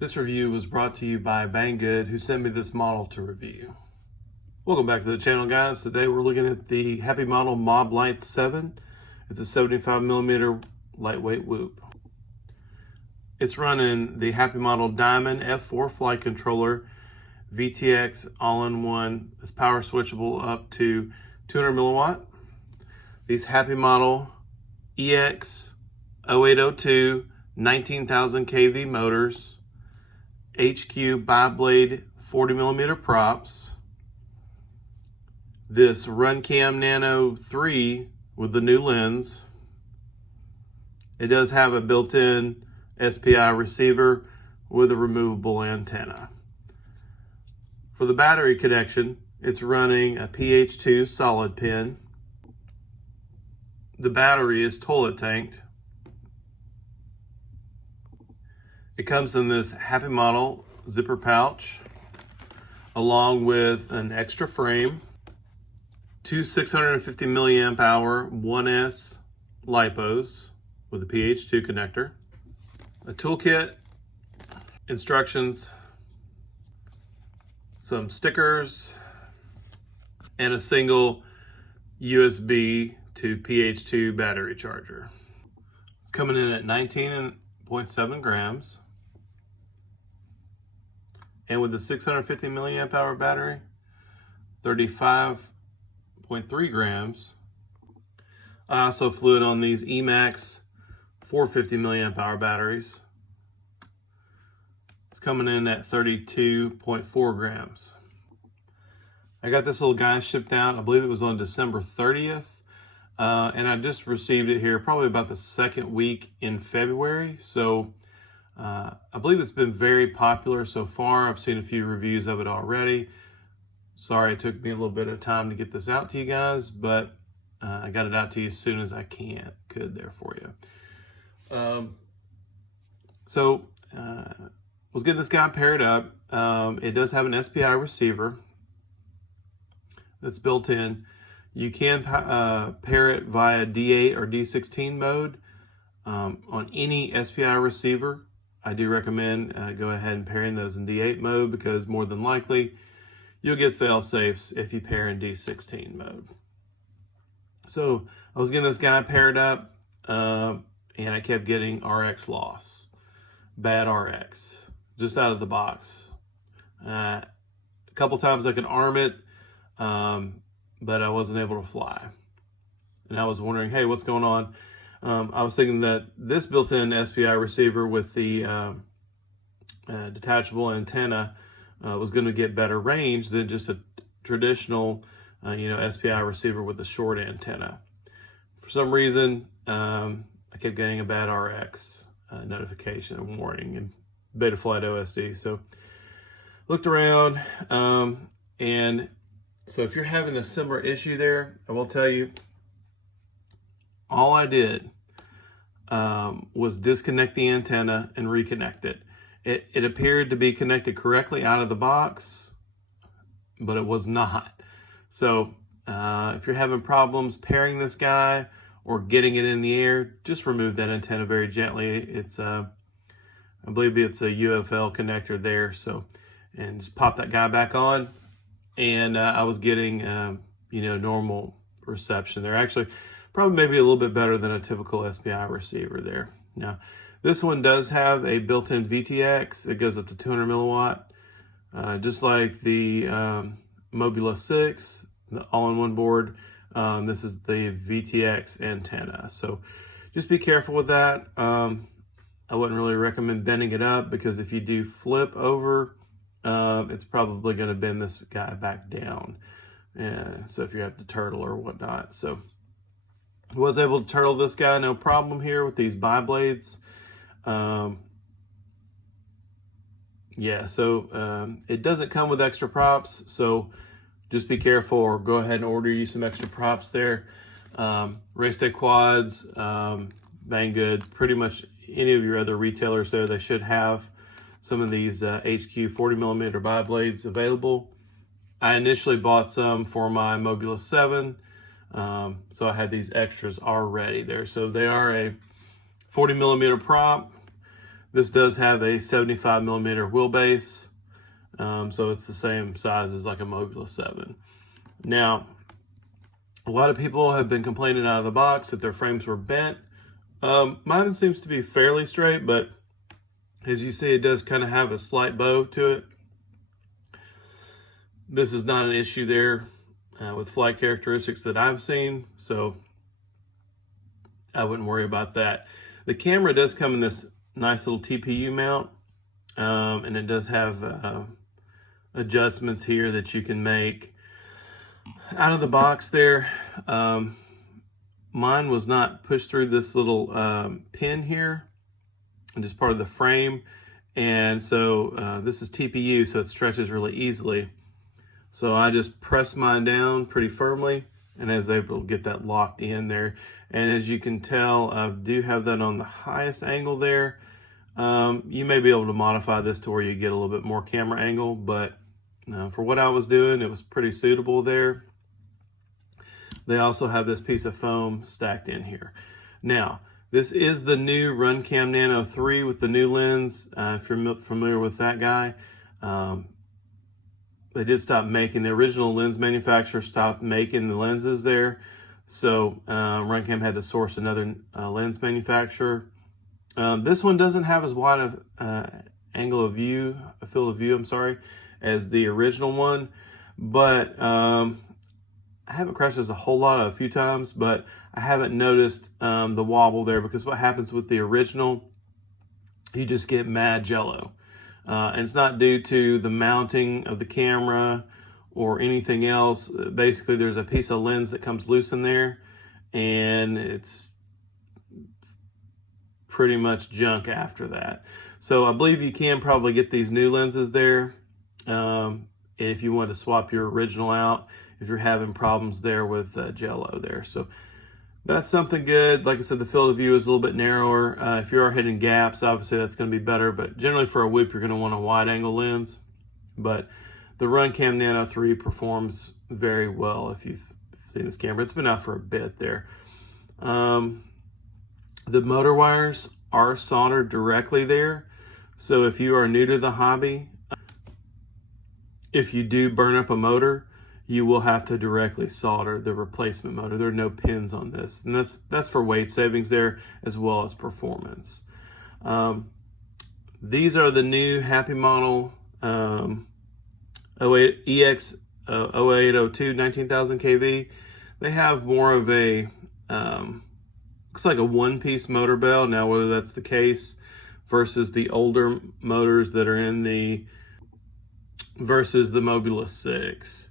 This review was brought to you by Banggood, who sent me this model to review. Welcome back to the channel, guys. Today we're looking at the Happymodel Moblite7. It's a 75mm lightweight whoop. It's running the Happymodel Diamond F4 flight controller, VTX all-in-one. It's power switchable up to 200 milliwatt. These Happymodel EX 0802 19,000 kV motors, HQ bi-blade 40mm props, this RunCam Nano 3 with the new lens. It does have a built-in SPI receiver with a removable antenna. For the battery connection, it's running a PH2 solid pin. The battery is toilet tanked. It comes in this Happymodel zipper pouch, along with an extra frame, two 650 milliamp hour 1S LiPos with a PH2 connector, a toolkit, instructions, some stickers, and a single USB to PH2 battery charger. It's coming in at 19.7 grams. And with the 650 milliamp hour battery, 35.3 grams. I also flew it on these Emax 450 milliamp hour batteries. It's coming in at 32.4 grams. I got this little guy shipped out, I believe it was on December 30th. And I just received it here probably about the second week in February. So I believe it's been very popular so far. I've seen a few reviews of it already. Sorry it took me a little bit of time to get this out to you guys, but I got it out to you as soon as I could there for you. Was getting this guy paired up. It does have an SPI receiver that's built in. You can pair it via D8 or D16 mode on any SPI receiver. I do recommend go ahead and pairing those in D8 mode, because more than likely you'll get fail safes if you pair in D16 mode. So I was getting this guy paired up and I kept getting RX loss, bad RX, just out of the box. A couple times I could arm it, but I wasn't able to fly. And I was wondering, hey, what's going on? I was thinking that this built-in SPI receiver with the detachable antenna was going to get better range than just a traditional, SPI receiver with a short antenna. For some reason, I kept getting a bad RX notification and warning in Betaflight OSD. So looked around, and so if you're having a similar issue there, I will tell you, all I did was disconnect the antenna and reconnect it. It appeared to be connected correctly out of the box, but it was not. So if you're having problems pairing this guy or getting it in the air, just remove that antenna very gently. It's I believe it's a UFL connector there. So, and just pop that guy back on, and I was getting normal reception there. Actually, probably maybe a little bit better than a typical SPI receiver there. Now, this one does have a built-in VTX. It goes up to 200 milliwatt, just like the Moblite7, the all-in-one board. This is the VTX antenna. So just be careful with that. I wouldn't really recommend bending it up, because if you do flip over, it's probably going to bend this guy back down. So if you have to turtle or whatnot. So was able to turtle this guy, no problem here with these bi-blades. It doesn't come with extra props, so just be careful, or go ahead and order you some extra props there. Race Day Quads, Banggood, pretty much any of your other retailers there, they should have some of these HQ 40mm bi-blades available. I initially bought some for my Moblite7. So I had these extras already there. So they are a 40mm prop. This does have a 75mm wheelbase, so it's the same size as like a Moblite7. Now, a lot of people have been complaining out of the box that their frames were bent. Mine seems to be fairly straight, but as you see, it does kind of have a slight bow to it. This is not an issue there with flight characteristics that I've seen, so I wouldn't worry about that. The camera does come in this nice little TPU mount, and it does have adjustments here that you can make. Out of the box there, mine was not pushed through this little pin here, and just part of the frame, and so this is TPU, so it stretches really easily. So I just pressed mine down pretty firmly, and I was able to get that locked in there. And as you can tell, I do have that on the highest angle there. You may be able to modify this to where you get a little bit more camera angle, but for what I was doing, it was pretty suitable there. They also have this piece of foam stacked in here. Now, this is the new Runcam Nano 3 with the new lens. If you're familiar with that guy, they did stop making, the original lens manufacturer stopped making the lenses there. So Runcam had to source another lens manufacturer. This one doesn't have as wide of field of view, I'm sorry, as the original one. But I haven't crashed this a few times, but I haven't noticed the wobble there, because what happens with the original, you just get mad jello. And it's not due to the mounting of the camera or anything else. Basically, there's a piece of lens that comes loose in there, and it's pretty much junk after that. So I believe you can probably get these new lenses there if you want to swap your original out, if you're having problems there with jello there. So that's something good. Like I said, the field of view is a little bit narrower. If you are hitting gaps, obviously that's going to be better, but generally for a whoop, you're going to want a wide angle lens. But the Runcam Nano 3 performs very well if you've seen this camera. It's been out for a bit there. The motor wires are soldered directly there. So if you are new to the hobby, if you do burn up a motor, you will have to directly solder the replacement motor. There are no pins on this. And that's for weight savings there, as well as performance. These are the new Happymodel 08 EX 0802 19,000 kV. They have more of a, looks like a one-piece motor bell. Now, whether that's the case versus the older motors that are in the, versus the Moblite7.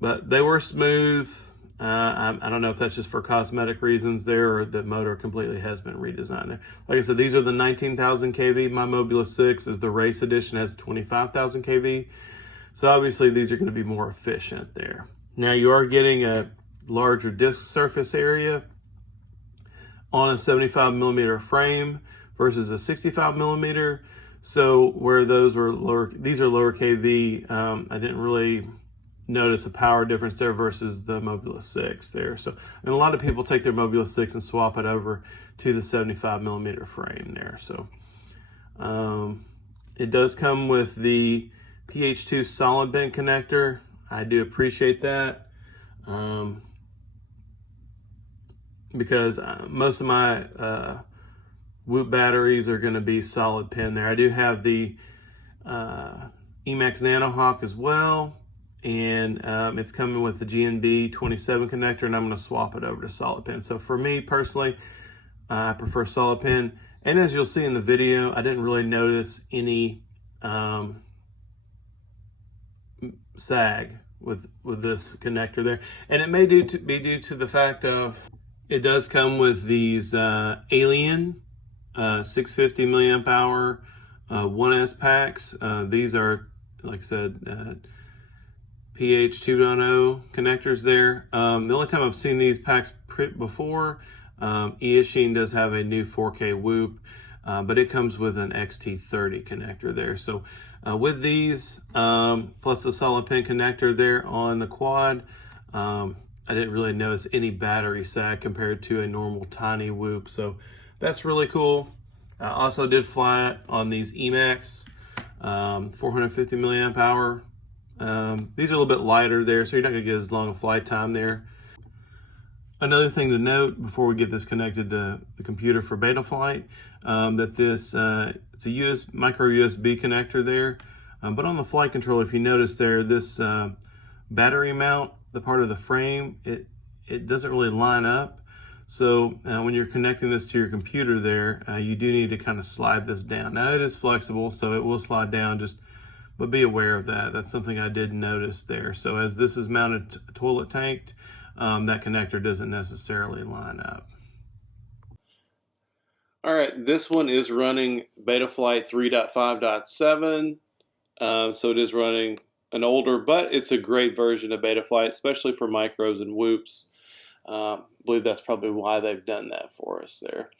But they were smooth. I don't know if that's just for cosmetic reasons there, or the motor completely has been redesigned there. Like I said, these are the 19,000 kV. My Moblite7 is the race edition, has 25,000 kV. So obviously these are going to be more efficient there. Now you are getting a larger disc surface area on a 75mm frame versus a 65mm. So where those were lower, these are lower kV, I didn't really notice a power difference there versus the Moblite6 there. So, and a lot of people take their Moblite6 and swap it over to the 75mm frame there. So it does come with the PH2 solid bent connector. I do appreciate that because most of my Whoop batteries are going to be solid pin there. I do have the Emax Nanohawk as well, and it's coming with the GNB 27 connector, and I'm going to swap it over to solid pin. So for me personally, I prefer solid pin, and as you'll see in the video, I didn't really notice any sag with this connector there, and it may be due to the fact of it does come with these Alien 650 milliamp hour 1S packs. These are, like I said, PH 2.0 connectors there. The only time I've seen these packs before, Eachine does have a new 4K Whoop, but it comes with an XT30 connector there. So with these, plus the solid pin connector there on the quad, I didn't really notice any battery sag compared to a normal tiny Whoop. So that's really cool. Also did fly it on these Emacs, 450 milliamp hour. These are a little bit lighter there, so you're not going to get as long a flight time there. Another thing to note before we get this connected to the computer for Betaflight, that this it's a micro USB connector there, but on the flight controller, if you notice there, this battery mount, the part of the frame, it doesn't really line up. So when you're connecting this to your computer there, you do need to kind of slide this down. Now it is flexible, so it will slide down, but be aware of that. That's something I did notice there. So as this is mounted toilet tanked, that connector doesn't necessarily line up. All right, this one is running Betaflight 3.5.7, so it is running an older, but it's a great version of Betaflight, especially for micros and whoops. I believe that's probably why they've done that for us there.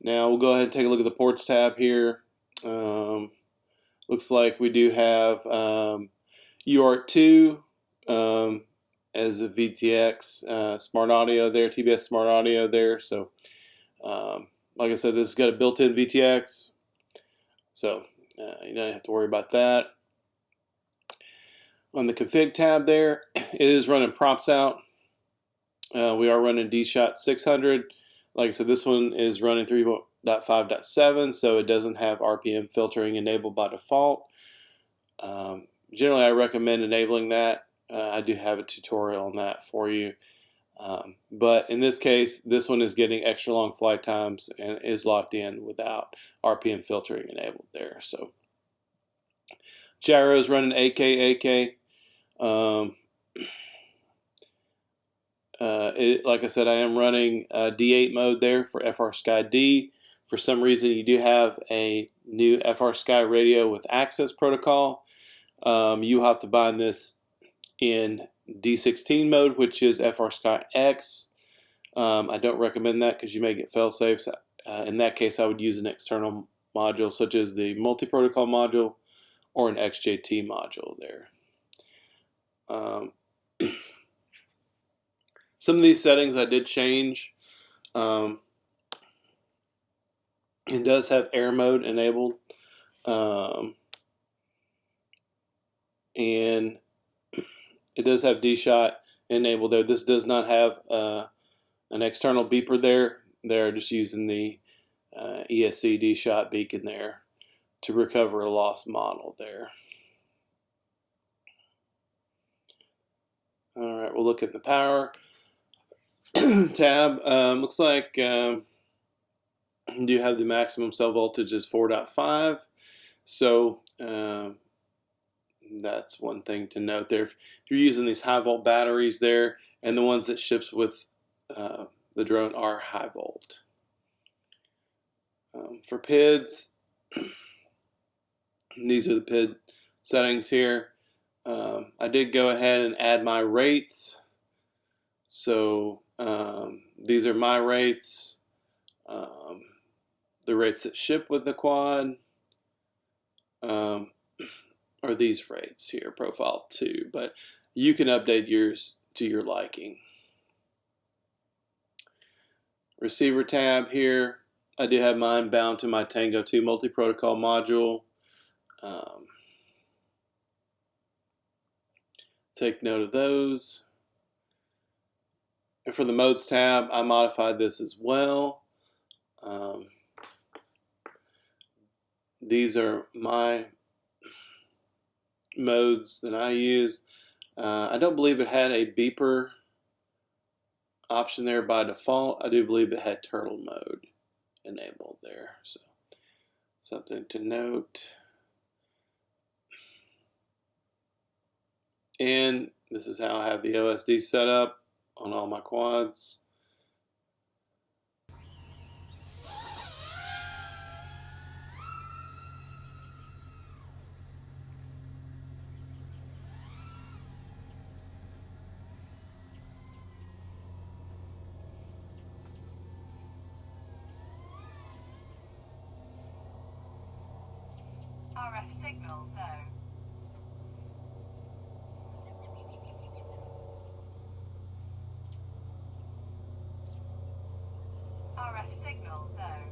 Now we'll go ahead and take a look at the ports tab here. Looks like we do have UART2 as a VTX smart audio there, TBS smart audio there. So like I said, this has got a built-in VTX, so you don't have to worry about that. On the config tab there, it is running props out. We are running DShot 600. Like I said, this one is running 3.5.7, so it doesn't have RPM filtering enabled by default. Generally, I recommend enabling that. I do have a tutorial on that for you. But in this case, this one is getting extra long flight times and is locked in without RPM filtering enabled there. So gyro is running AK. Like I said, I am running D8 mode there for FrSky D. For some reason, you do have a new FrSky radio with access protocol. You have to bind this in D16 mode, which is FrSky X. I don't recommend that because you may get fail-safes. In that case, I would use an external module such as the multi-protocol module or an XJT module there. Some of these settings I did change. It does have air mode enabled. And it does have DShot enabled there. This does not have an external beeper there. They're just using the ESC DShot beacon there to recover a lost model there. All right, we'll look at the power tab. Looks like you do have the maximum cell voltage is 4.5. So that's one thing to note there. If you're using these high volt batteries there, and the ones that ships with the drone are high volt. For PIDs, these are the PID settings here. I did go ahead and add my rates. So these are my rates, the rates that ship with the quad. Are these rates here, profile 2, but you can update yours to your liking. Receiver tab here, I do have mine bound to my Tango 2 multi-protocol module. Take note of those. And for the modes tab, I modified this as well. These are my modes that I use. I don't believe it had a beeper option there by default. I do believe it had turtle mode enabled there, so something to note. And this is how I have the OSD set up on all my quads. RF signal though. RF signal though.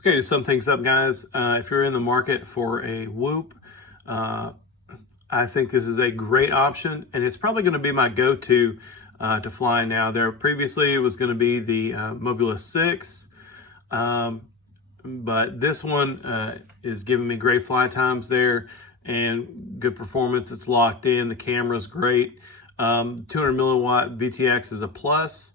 Okay, to sum things up, guys, if you're in the market for a Whoop, I think this is a great option, and it's probably going to be my go-to to fly now. There previously it was going to be the Moblite7, but this one is giving me great fly times there and good performance. It's locked in. The camera's great. 200 milliwatt VTX is a plus.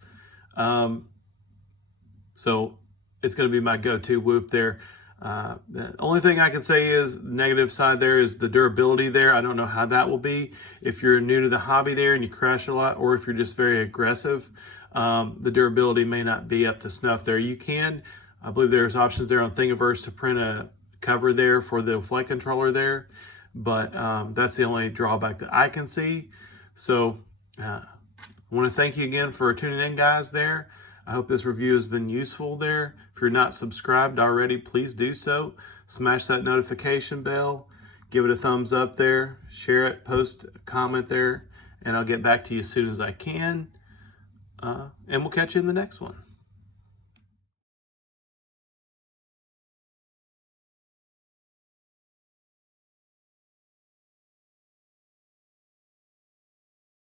So it's going to be my go-to Whoop there. The only thing I can say is the negative side there is the durability there. I don't know how that will be if you're new to the hobby there and you crash a lot, or if you're just very aggressive. The durability may not be up to snuff there. You can, I believe there's options there on Thingiverse to print a cover there for the flight controller there, but that's the only drawback that I can see. So I want to thank you again for tuning in, guys, there. I hope this review has been useful there. If you're not subscribed already, please do so. Smash that notification bell. Give it a thumbs up there. Share it, post a comment there, and I'll get back to you as soon as I can. And we'll catch you in the next one.